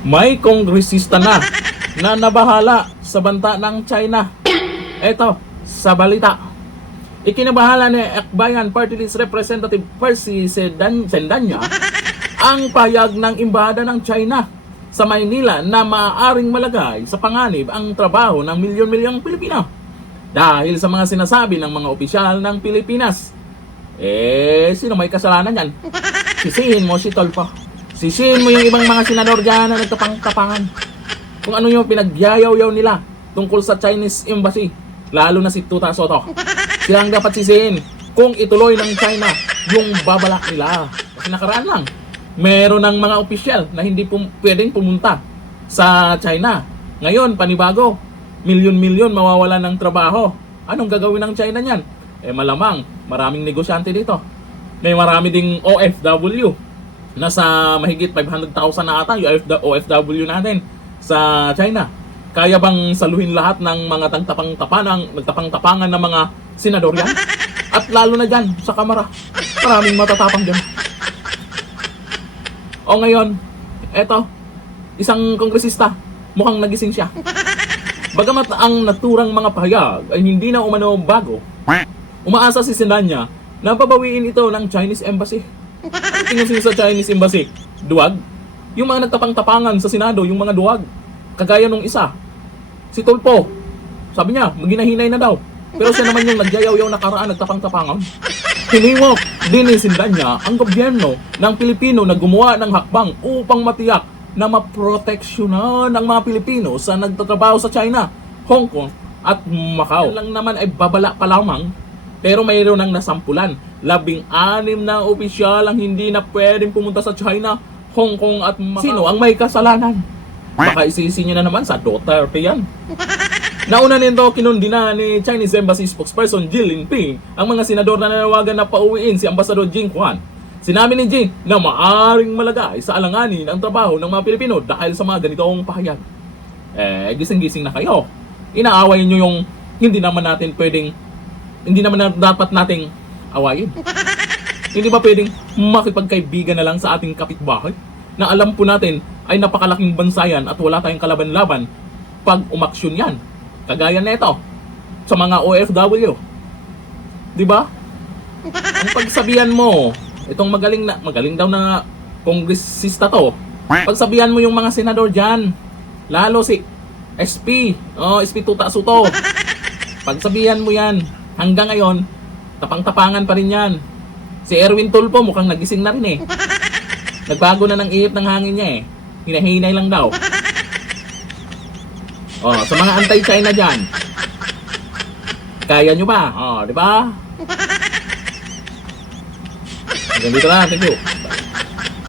May kongresista na nabahala sa banta ng China. Eto, sa balita. Ikinabahala ni Akbayan Party List Representative Percy Sendanya ang payag ng Embahada ng China sa Maynila na maaaring malagay sa panganib ang trabaho ng milyon-milyong Pilipino dahil sa mga sinasabi ng mga opisyal ng Pilipinas. Sino may kasalanan yan? Sisihin mo si Tolpo. Sisihin mo yung ibang mga senador dyan na nagtapang-tapangan. Kung ano yung pinagyayaw-yaw nila tungkol sa Chinese Embassy, lalo na si Tuta Soto. Sila ang dapat sisihin kung ituloy ng China yung babalak nila. Kasi nakaraan lang, meron ng mga opisyal na hindi pwedeng pumunta sa China. Ngayon, panibago, milyon-milyon mawawalan ng trabaho. Anong gagawin ng China niyan? Malamang, maraming negosyante dito. May marami ding OFW. Nasa mahigit 500,000 na ata yung OFW natin sa China. Kaya bang saluhin lahat ng mga nagtapang-tapangan ng mga senador yan? At lalo na dyan, sa Kamara. Maraming matatapang dyan. O ngayon, eto, isang kongresista, mukhang nagising siya. Bagamat ang naturang mga pahayag ay hindi na umano bago, umaasa si Sendanya na pabawiin ito ng Chinese Embassy. Tingin sa Chinese Embassy, duwag? Yung mga nagtapang-tapangan sa Senado, yung mga duwag. Kagaya nung isa, si Tulpo. Sabi niya, maginahinay na daw. Pero siya naman yung nagyayaw-yaw nakaraan, nagtapang-tapangan. Hiniwok din ni Sendanya ang gobyerno ng Pilipino na gumawa ng hakbang upang matiyak na maproteksyonan ang mga Pilipino sa nagtatrabaho sa China, Hong Kong at Macau. Yan lang naman ay babala pa lamang, pero mayroon ng nasampulan. 16 na opisyal ang hindi na pwedeng pumunta sa China, Hong Kong at Macau. Sino ang may kasalanan? Baka isisi niyo na naman sa Duterte yan. Nauna nito, kinundina ni Chinese Embassy spokesperson Jill Linping ang mga senador na nanawagan na pauwiin si Ambassador Jing Quan. Sinabi ni Jing na maaring malagay sa alanganin ang trabaho ng mga Pilipino dahil sa mga ganitong pahayag. Gising-gising na kayo. Inaaway niyo yung hindi naman dapat nating awayin. Hindi ba pwedeng makipagkaibigan na lang sa ating kapitbahay na alam po natin ay napakalaking bansayan at wala tayong kalaban-laban pag umaksyon yan? Kagaya na ito sa mga OFW. Di ba? Ang pagsabihan mo, itong magaling daw na kongresista to, pagsabihan mo yung mga senador dyan, lalo si SP Tuta Soto, pagsabihan mo yan. Hanggang ngayon, tapang-tapangan pa rin yan. Si Erwin Tulfo mukhang nagising na rin eh. Nagbago na ng ihip ng hangin niya eh. Hinahinay lang daw. Sa mga anti-China dyan, kaya nyo ba? Di ba? Hanggang dito na. Thank you.